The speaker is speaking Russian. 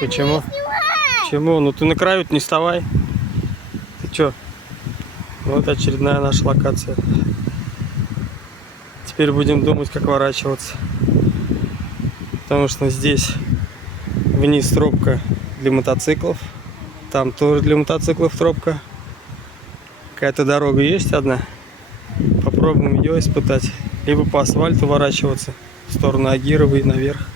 Почему? Почему? Ну ты на краю не вставай. Ты чё? Вот очередная наша локация. Теперь будем думать, как ворачиваться. Потому что здесь вниз тропка для мотоциклов. Там тоже для мотоциклов тропка. Какая-то дорога есть одна. Попробуем ее испытать. Либо по асфальту ворачиваться в сторону Агирова и наверх.